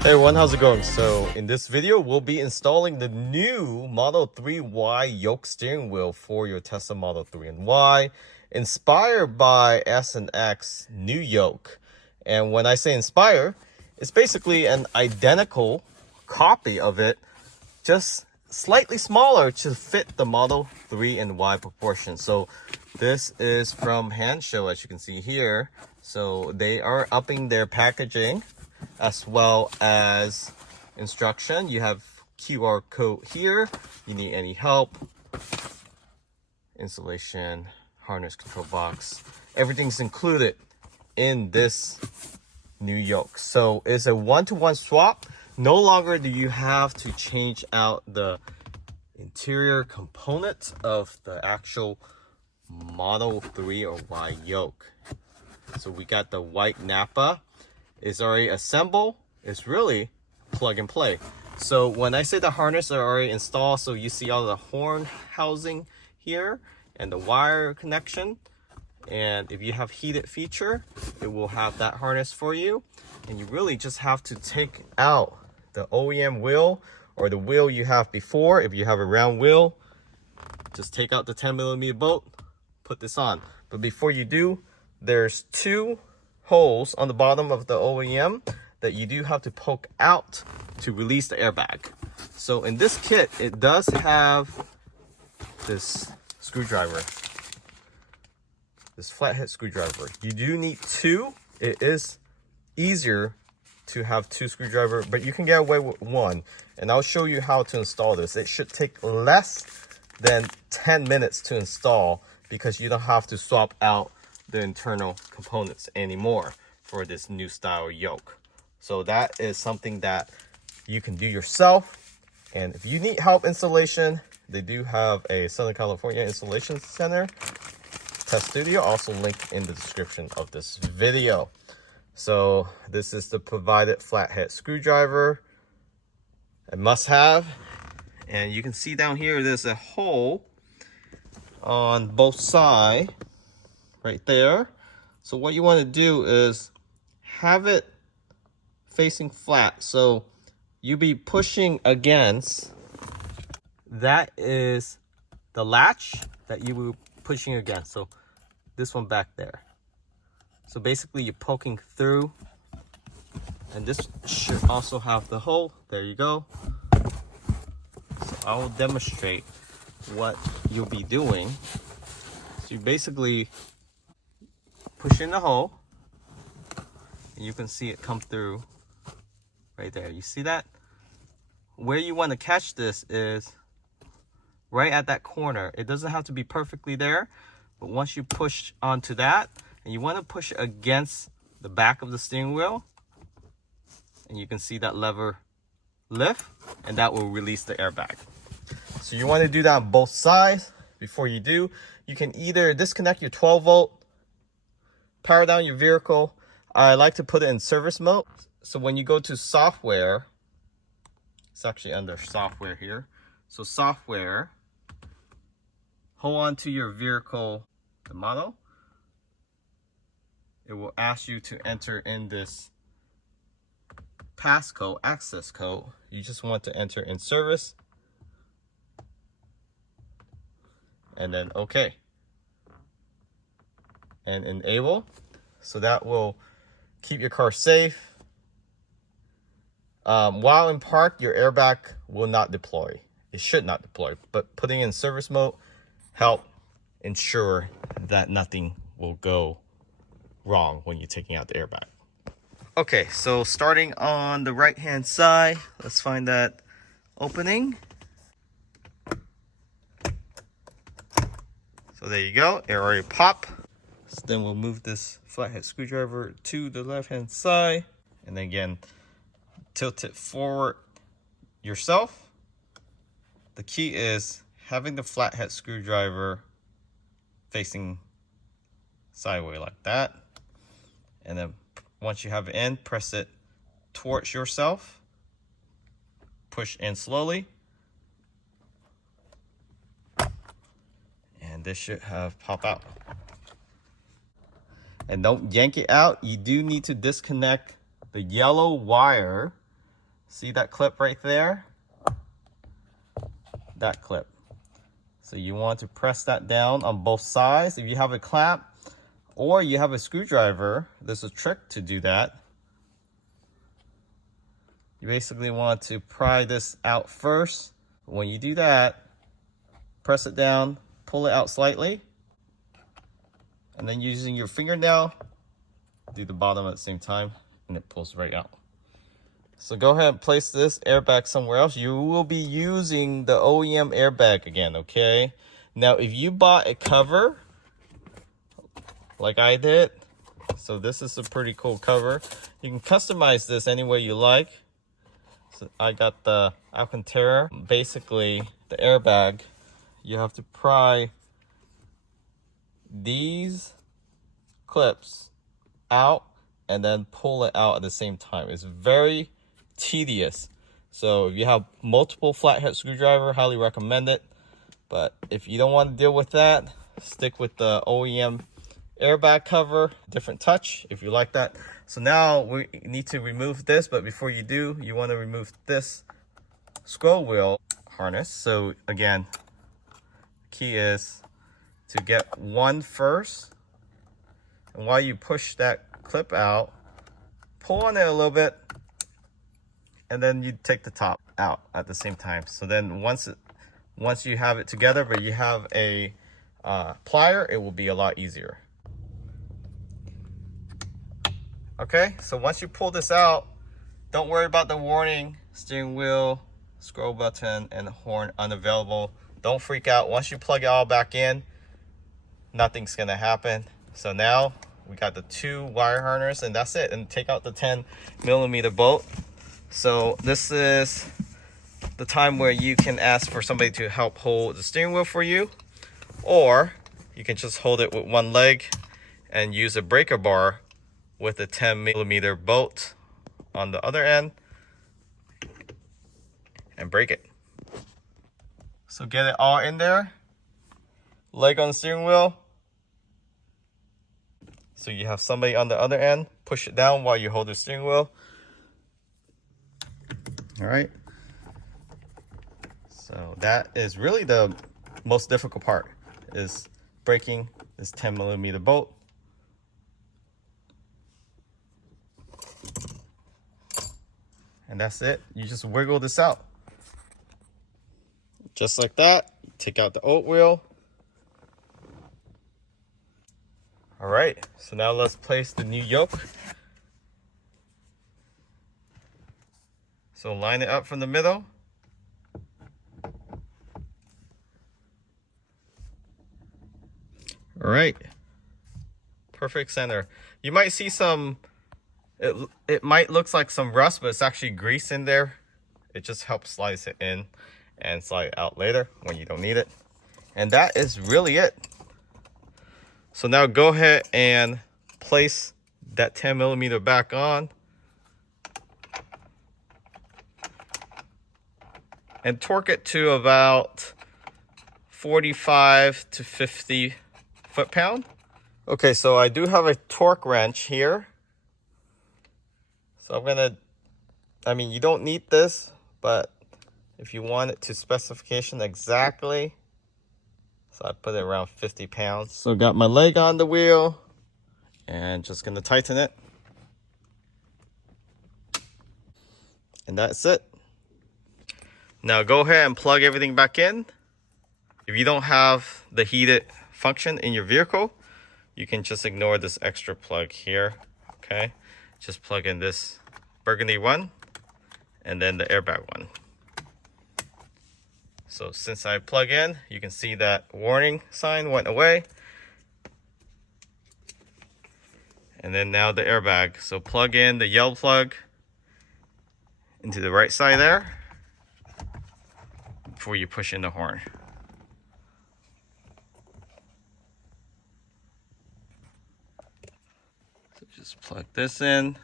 Hey everyone, how's it going? So in this video, we'll be installing the new Model 3Y Yoke steering wheel for your Tesla Model 3 and Y, inspired by S and X new Yoke. And when I say inspire, it's basically an identical copy of it, just slightly smaller to fit the Model 3 and Y proportion. So this is from Handshow, as you can see here. So they are upping their packaging as well as instruction. You have QR code here. You need any help, installation, harness control box, everything's included in this new yoke. So it's a one-to-one swap. No longer do you have to change out the interior component of the actual Model 3 or Y yoke. So we got the white Nappa. It's already assembled. It's really plug and play. So when I say the harness are already installed, so you see all the horn housing here and the wire connection. And if you have heated feature, it will have that harness for you. And you really just have to take out the OEM wheel or the wheel you have before. If you have a round wheel, just take out the 10mm bolt, put this on. But before you do, there's two holes on the bottom of the OEM that you do have to poke out to release the airbag. So in this kit, it does have this screwdriver, this flathead screwdriver. You do need two. It is easier to have two screwdrivers, but you can get away with one. And I'll show you how to install this. It should take less than 10 minutes to install because you don't have to swap out the internal components anymore for this new style yoke. So that is something that you can do yourself. And if you need help installation, they do have a Southern California installation center test studio, also linked in the description of this video. So this is the provided flathead screwdriver, a must have. And you can see down here there's a hole on both sides right there. So what you want to do is have it facing flat. So you be pushing against, that is the latch that you were pushing against. So this one back there. So basically you're poking through, and this should also have the hole. There you go. So I will demonstrate what you'll be doing. So you basically push in the hole, and you can see it come through right there. You see that? Where you want to catch this is right at that corner. It doesn't have to be perfectly there, but once you push onto that, and you want to push against the back of the steering wheel, and you can see that lever lift, and that will release the airbag. So you want to do that on both sides. Before you do, you can either disconnect your 12-volt, power down your vehicle. I like to put it in service mode. So when you go to software, it's actually under software here. So software, hold on to your vehicle, the model. It will ask you to enter in this passcode, access code. You just want to enter in service. And then okay. And enable. So that will keep your car safe. While in park, your airbag will not deploy. It should not deploy, but putting in service mode help ensure that nothing will go wrong when you're taking out the airbag. Okay, so starting on the right hand side, let's find that opening. So there you go, it already popped. So then we'll move this flathead screwdriver to the left hand side, and then again tilt it forward yourself. The key is having the flathead screwdriver facing sideways like that, and then once you have it in, press it towards yourself, push in slowly, and this should have pop out. And don't yank it out. You do need to disconnect the yellow wire See that clip right there? That clip. So you want to press that down on both sides. If you have a clamp or you have a screwdriver, there's a trick to do that. You basically want to pry this out first. When you do that, press it down, pull it out slightly, and then using your fingernail, do the bottom at the same time, and it pulls right out. So go ahead and place this airbag somewhere else. You will be using the OEM airbag again, okay? Now, if you bought a cover, like I did, so this is a pretty cool cover. You can customize this any way you like. So I got the Alcantara. Basically, the airbag, you have to pry these clips out and then pull it out at the same time. It's very tedious. So if you have multiple flathead screwdriver, highly recommend it. But if you don't want to deal with that, stick with the OEM airbag cover, different touch if you like that. So now we need to remove this, but before you do, you want to remove this scroll wheel harness. So again, key is to get one first, and while you push that clip out, pull on it a little bit, and then you take the top out at the same time. So then once you have it together, but you have a plier, it will be a lot easier. Okay, so once you pull this out, don't worry about the warning, steering wheel, scroll button, and horn unavailable. Don't freak out. Once you plug it all back in, nothing's gonna happen. So now we got the 2 wire harness, and that's it. And take out the 10mm bolt. So this is the time where you can ask for somebody to help hold the steering wheel for you, or you can just hold it with one leg and use a breaker bar with a 10mm bolt on the other end and break it. So get it all in there, leg on the steering wheel. So you have somebody on the other end, push it down while you hold the steering wheel. All right. So that is really the most difficult part, is breaking this 10mm bolt. And that's it. You just wiggle this out. Just like that. Take out the oat wheel. All right, so now let's place the new yoke. So line it up from the middle. All right, perfect center. You might see some, it might look like some rust, but it's actually grease in there. It just helps slice it in and slide it out later when you don't need it. And that is really it. So now go ahead and place that 10mm back on. And torque it to about 45 to 50 foot-pound. Okay, so I do have a torque wrench here. So I'm gonna, I mean, you don't need this, but if you want it to specification exactly, so I put it around 50 pounds. So got my leg on the wheel and just gonna tighten it. And that's it. Now go ahead and plug everything back in. If you don't have the heated function in your vehicle, you can just ignore this extra plug here, okay? Just plug in this burgundy one and then the airbag one. So since I plug in, you can see that warning sign went away. And then now the airbag. So plug in the yellow plug into the right side there before you push in the horn. So just plug this in.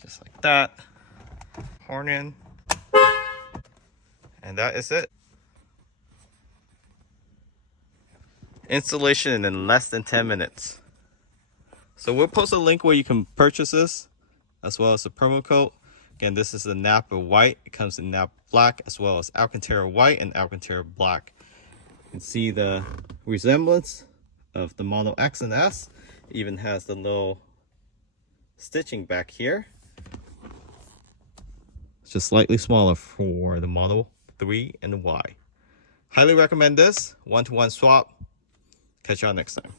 Just like that. Horn in. And that is it. Installation in less than 10 minutes. So we'll post a link where you can purchase this, as well as the promo code. Again, this is the Napa White. It comes in Napa Black, as well as Alcantara White and Alcantara Black. You can see the resemblance of the Model X and S. It even has the little stitching back here. It's just slightly smaller for the Model 3 and the Y. Highly recommend this. 1-to-1 swap. Catch y'all next time.